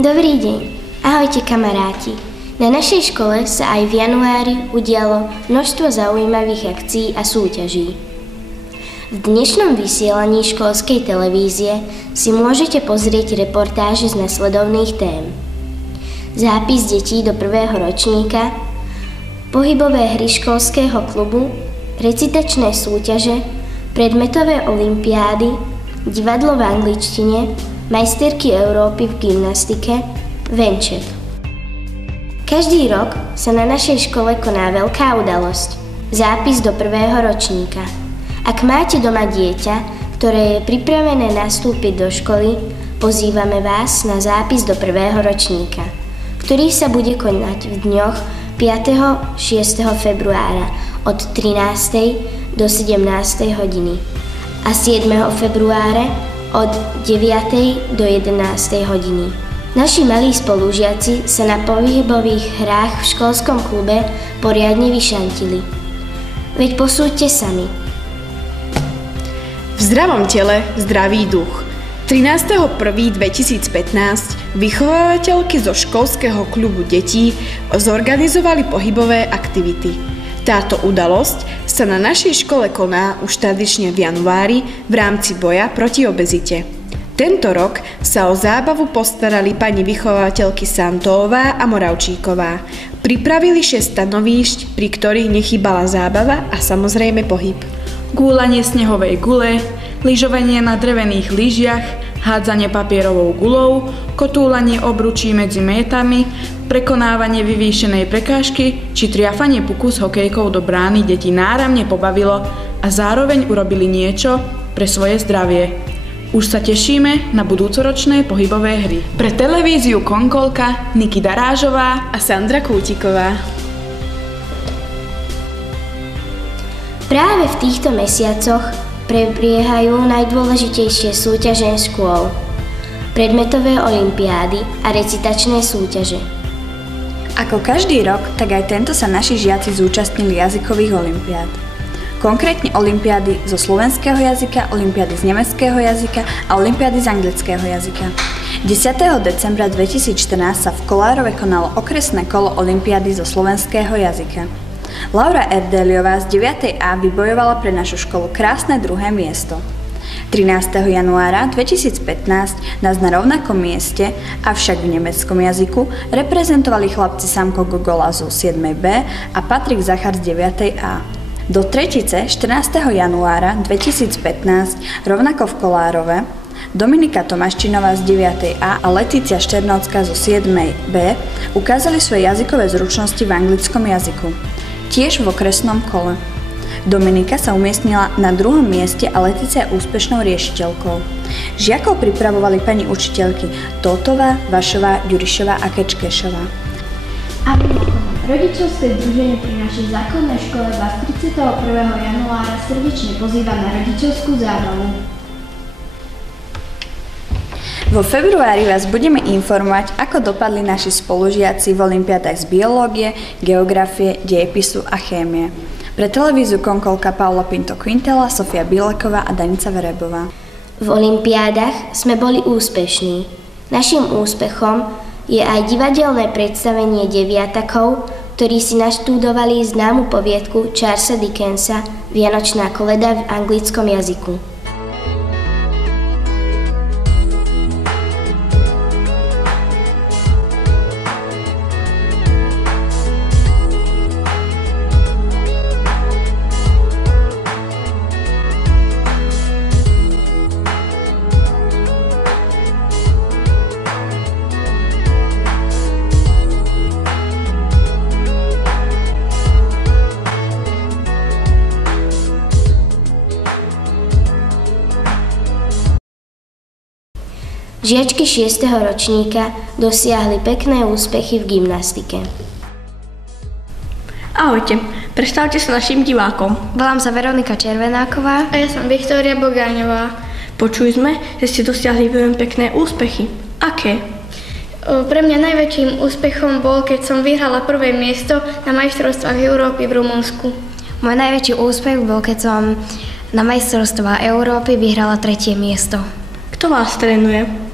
Dobrý deň. Ahojte kamaráti. Na našej škole sa aj v januári udialo množstvo zaujímavých akcií a súťaží. V dnešnom vysielaní školskej televízie si môžete pozrieť reportáže z nasledovných tém. Zápis detí do prvého ročníka, pohybové hry školského klubu, recitačné súťaže, predmetové olympiády, divadlo v angličtine, majsterky Európy v gymnastike, venček. Každý rok sa na našej škole koná veľká udalosť. Zápis do prvého ročníka. Ak máte doma dieťa, ktoré je pripravené nastúpiť do školy, pozývame vás na zápis do prvého ročníka, ktorý sa bude konať v dňoch 5. 6. februára od 13. do 17. hodiny a 7. februára od 9. do 11. hodiny. Naši malí spolužiaci sa na pohybových hrách v školskom klube poriadne vyšantili. Veď posúďte sami. V zdravom tele, zdravý duch. 13.1.2015 vychovávateľky zo školského klubu detí zorganizovali pohybové aktivity. Táto udalosť sa na našej škole koná už tradične v januári v rámci boja proti obezite. Tento rok sa o zábavu postarali pani vychovateľky Santová a Moravčíková. Pripravili 6 stanovíšť, pri ktorých nechýbala zábava a samozrejme pohyb. Gúľanie snehovej gule, lyžovanie na drevených lyžiach, hádzanie papierovou guľou, kotúľanie obručí medzi métami, prekonávanie vyvýšenej prekážky či triafanie puku s hokejkou do brány deti náramne pobavilo a zároveň urobili niečo pre svoje zdravie. Už sa tešíme na budúcoročné pohybové hry. Pre televíziu Konkolka Niky Darážová a Sandra Kútiková. Práve v týchto mesiacoch prebiehajú najdôležitejšie súťaže škôl, predmetové olympiády a recitačné súťaže. Ako každý rok, tak aj tento sa naši žiaci zúčastnili jazykových olympiád. Konkrétne olympiády zo slovenského jazyka, olympiády z nemeckého jazyka a olympiády z anglického jazyka. 10. decembra 2014 sa v Kolárove konalo okresné kolo olympiády zo slovenského jazyka. Laura Erdeliová z 9. A vybojovala pre našu školu krásne 2. miesto. 13. januára 2015 nás na rovnakom mieste, avšak v nemeckom jazyku, reprezentovali chlapci Samko Gogola zo 7. B a Patrik Zachar z 9. A. Do tretice 14. januára 2015 rovnako v Kolárove Dominika Tomáščinová z 9. A a Letícia Šternocká zo 7. B ukázali svoje jazykové zručnosti v anglickom jazyku, tiež v okresnom kole. Dominika sa umiestnila na 2. mieste a Letícia úspešnou riešiteľkou. Žiakov pripravovali pani učiteľky Totová, Vašová, Ďurišová a Kečkešová. A rodičovské združenie pri našej základnej škole vás 31. januára srdečne pozýva na rodičovskú zábavu. Vo februári vás budeme informovať, ako dopadli naši spolužiaci v olympiádach z biológie, geografie, dejepisu a chémie. Pre televíziu Konkolka Paula Pinto Quintela, Sofia Bileková a Danica Verebová. V olympiádach sme boli úspešní. Naším úspechom je aj divadelné predstavenie deviatakov, ktorí si naštudovali známu poviedku Charlesa Dickensa Vianočná koleda v anglickom jazyku. Žiačky 6. ročníka dosiahli pekné úspechy v gymnastike. Ahojte, predstavte sa našim divákom. Volám sa Veronika Červenáková. A ja som Viktória Bogáňová. Počuli sme, že ste dosiahli veľmi pekné úspechy. Aké? Pre mňa najväčším úspechom bol, keď som vyhrala prvé miesto na majstrovstvách Európy v Rumunsku. Môj najväčší úspech bol, keď som na majstrovstvách Európy vyhrala 3. miesto. Kto vás trénuje?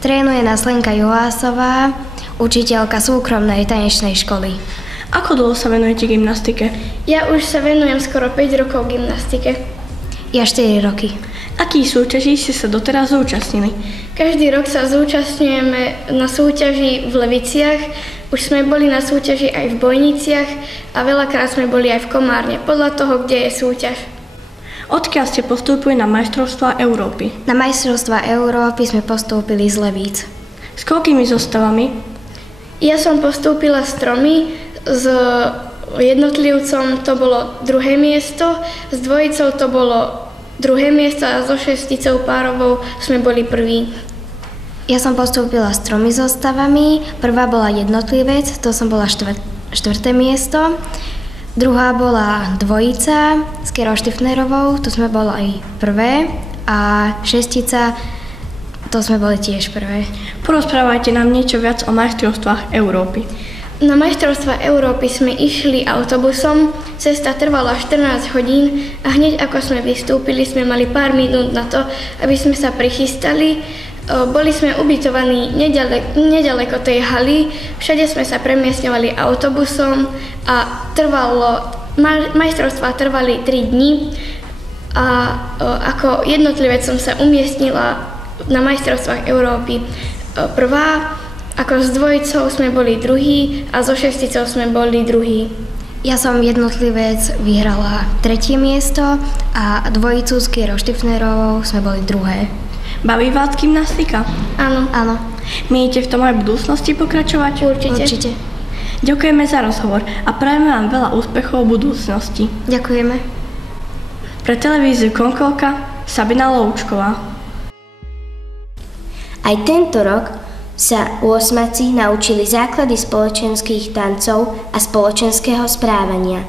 Trénuje nás Lenka Juhásová, učiteľka súkromnej tanečnej školy. Ako dlho sa venujete gymnastike? Ja už sa venujem skoro 5 rokov gymnastike. Ja 4 roky. Akých súťaží ste sa doteraz zúčastnili? Každý rok sa zúčastňujeme na súťaži v Leviciach, už sme boli na súťaži aj v Bojniciach a veľakrát sme boli aj v Komárne, podľa toho, kde je súťaž. Odkiaľ ste postúpili na majstrovstvá Európy? Na majstrovstvá Európy sme postúpili z Levíc. S koľkými zostavami? Ja som postúpila s 3, s jednotlivcom to bolo 2. miesto, s dvojicou to bolo 2. miesto a so šesticou párovou sme boli 1. Ja som postúpila s 3 zostavami. Prvá bola jednotlivec, to som bola 4. miesto. Druhá bola dvojica s Kérou Štifnerovou, to sme boli 1. A šestica, to sme boli tiež 1. Porozprávajte nám niečo viac o majstrovstvách Európy. Na majstrovstvá Európy sme išli autobusom, cesta trvala 14 hodín a hneď ako sme vystúpili, sme mali pár minút na to, aby sme sa prichystali. Boli sme ubytovaní nedaleko tej haly, všade sme sa premiestňovali autobusom a majstrovstvá trvali 3 dni a ako jednotlivec som sa umiestnila na majstrovstvách Európy 1. Ako s dvojicou sme boli 2. a so šesticou sme boli 2. Ja som jednotlivec vyhrala 3. miesto a dvojicu s Kérou Štifnerovou sme boli 2. Baví vás gymnastika? Áno. Áno. Mienite v tom aj v budúcnosti pokračovať? Určite. Ďakujeme za rozhovor a prajeme vám veľa úspechov v budúcnosti. Ďakujeme. Pre televíziu Konkolka Sabina Loučková. Aj tento rok sa osmaci naučili základy spoločenských tancov a spoločenského správania.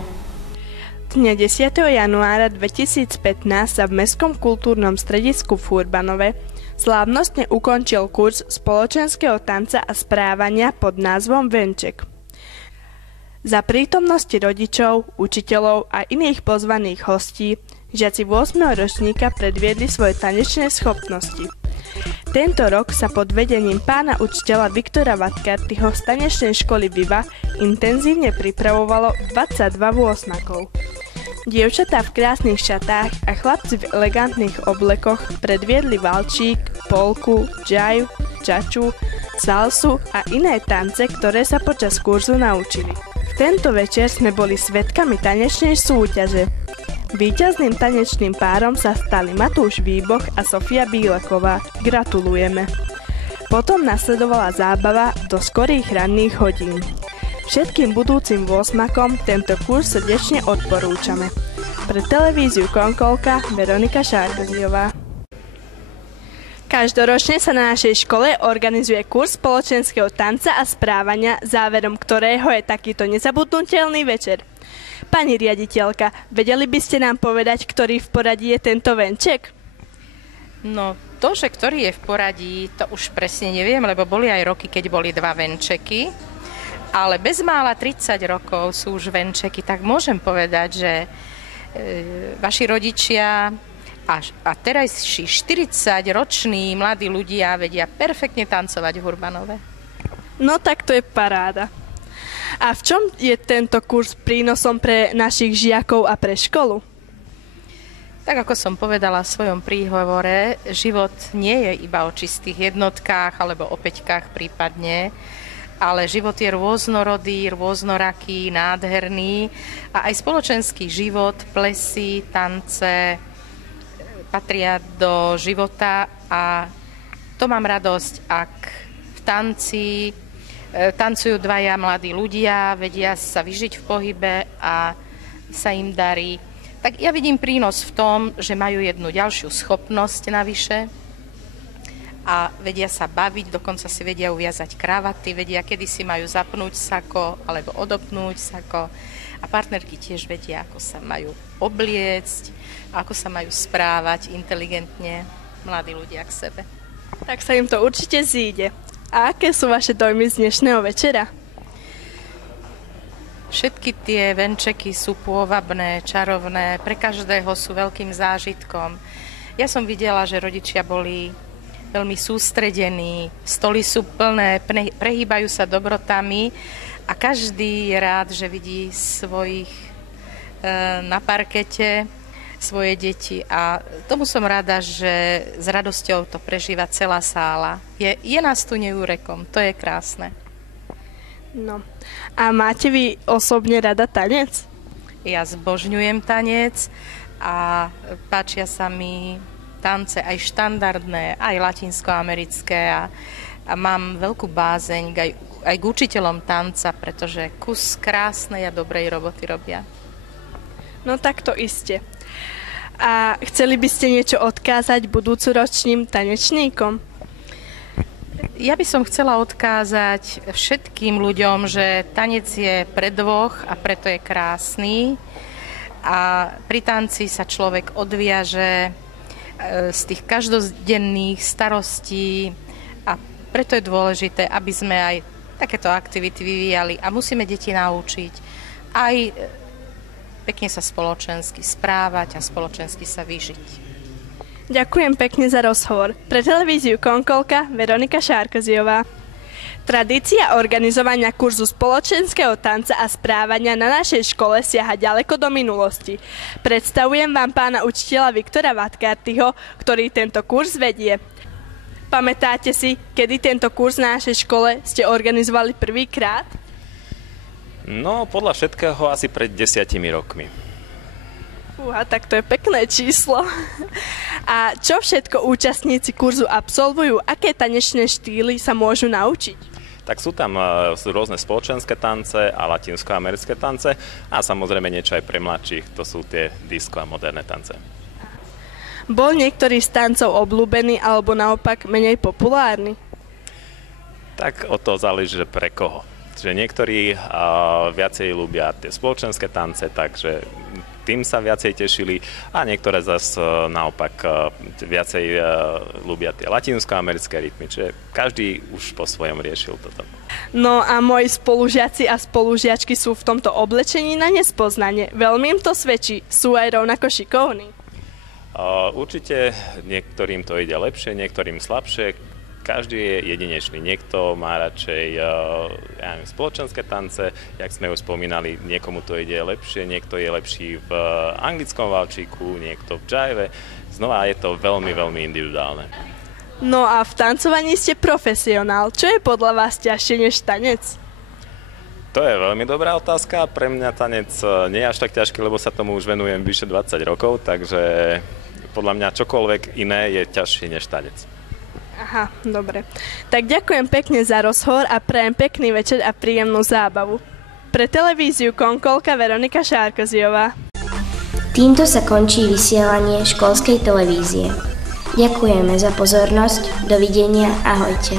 Dne 10. januára 2015 sa v Mestskom kultúrnom stredisku v Urbanove slávnostne ukončil kurz spoločenského tanca a správania pod názvom Venček. Za prítomnosti rodičov, učiteľov a iných pozvaných hostí žiaci 8. ročníka predviedli svoje tanečné schopnosti. Tento rok sa pod vedením pána učiteľa Viktora Vatkartyho z tanečnej školy Viva intenzívne pripravovalo 22 osmakov. Dievčatá v krásnych šatách a chlapci v elegantných oblekoch predviedli valčík, polku, džaj, čaču, salsu a iné tance, ktoré sa počas kurzu naučili. V tento večer sme boli svedkami tanečnej súťaže. Víťazným tanečným párom sa stali Matúš Výboch a Sofia Bíleková. Gratulujeme. Potom nasledovala zábava do skorých ranných hodín. Všetkým budúcim 8-akom tento kurz srdečne odporúčame. Pre televíziu Konkolka Veronika Šárkoziová. Každoročne sa na našej škole organizuje kurz spoločenského tanca a správania, záverom ktorého je takýto nezabudnutelný večer. Pani riaditeľka, vedeli by ste nám povedať, ktorý v poradí je tento venček? No, to, že ktorý je v poradí, to už presne neviem, lebo boli aj roky, keď boli 2 venčeky, ale bezmála 30 rokov sú už venčeky, tak môžem povedať, že vaši rodičia a terajší 40-roční mladí ľudia vedia perfektne tancovať v Urbanove. No tak to je paráda. A v čom je tento kurz prínosom pre našich žiakov a pre školu? Tak ako som povedala v svojom príhovore, život nie je iba o čistých jednotkách alebo o päťkách prípadne, ale život je rôznorodý, rôznoraký, nádherný a aj spoločenský život, plesy, tance patria do života a to mám radosť, ak v tanci tancujú 2 mladí ľudia, vedia sa vyžiť v pohybe a sa im darí. Tak ja vidím prínos v tom, že majú jednu ďalšiu schopnosť navyše a vedia sa baviť, dokonca si vedia uviazať kravaty, vedia, kedy si majú zapnúť sako alebo odopnúť sako a partnerky tiež vedia, ako sa majú obliecť, ako sa majú správať inteligentne mladí ľudia k sebe. Tak sa im to určite zíde. A aké sú vaše dojmy z dnešného večera? Všetky tie venčeky sú pôvabné, čarovné, pre každého sú veľkým zážitkom. Ja som videla, že rodičia boli veľmi sústredení, stoly sú plné, prehýbajú sa dobrotami a každý je rád, že vidí svojich na parkete, svoje deti a tomu som rada, že s radosťou to prežíva celá sála. Je nás tu neúrekom, to je krásne. No, a máte vy osobne rada tanec? Ja zbožňujem tanec a páčia sa mi tance aj štandardné, aj latinskoamerické a mám veľkú bázeň aj k učiteľom tanca, pretože kus krásnej a dobrej roboty robia. No tak to iste. A chceli by ste niečo odkázať budúcoročným tanečníkom? Ja by som chcela odkázať všetkým ľuďom, že tanec je pre dvoch a preto je krásny. A pri tanci sa človek odviaže z tých každodenných starostí a preto je dôležité, aby sme aj takéto aktivity vyvíjali a musíme deti naučiť aj pekne sa spoločensky správať a spoločensky sa vyžiť. Ďakujem pekne za rozhovor. Pre televíziu Konkolka Veronika Šárkoziová. Tradícia organizovania kurzu spoločenského tanca a správania na našej škole siaha ďaleko do minulosti. Predstavujem vám pána učiteľa Viktora Vatkartyho, ktorý tento kurz vedie. Pamätáte si, kedy tento kurz na našej škole ste organizovali prvýkrát? No, podľa všetkého asi pred 10 rokmi. Fúha, tak to je pekné číslo. A čo všetko účastníci kurzu absolvujú? Aké tanečné štýly sa môžu naučiť? Tak sú tam rôzne spoločenské tance a latinskoamerické tance a samozrejme niečo aj pre mladších, to sú tie disco a moderné tance. Bol niektorý z tancov obľúbený alebo naopak menej populárny? Tak od toho záleží, že pre koho. Že niektorí viacej ľúbia tie spoločenské tance, takže tým sa viacej tešili a niektoré zase naopak viacej ľúbia tie latinskoamerické rytmy, čiže každý už po svojom riešil toto. No a moji spolužiaci a spolužiačky sú v tomto oblečení na nespoznanie. Veľmi im to svedčí, sú aj rovnako šikovní. Určite niektorým to ide lepšie, niektorým slabšie. Každý je jedinečný. Niekto má radšej spoločenské tance, jak sme už spomínali, niekomu to ide lepšie, niekto je lepší v anglickom valčíku, niekto v džive. Znova je to veľmi, veľmi individuálne. No a v tancovaní ste profesionál. Čo je podľa vás ťažšie než tanec? To je veľmi dobrá otázka. Pre mňa tanec nie je až tak ťažký, lebo sa tomu už venujem vyše 20 rokov, takže podľa mňa čokoľvek iné je ťažšie než tanec. Aha, dobre. Tak ďakujem pekne za rozhovor a prajem pekný večer a príjemnú zábavu. Pre televíziu Konkolka Veronika Šárkoziová. Týmto sa končí vysielanie školskej televízie. Ďakujeme za pozornosť, dovidenia, ahojte.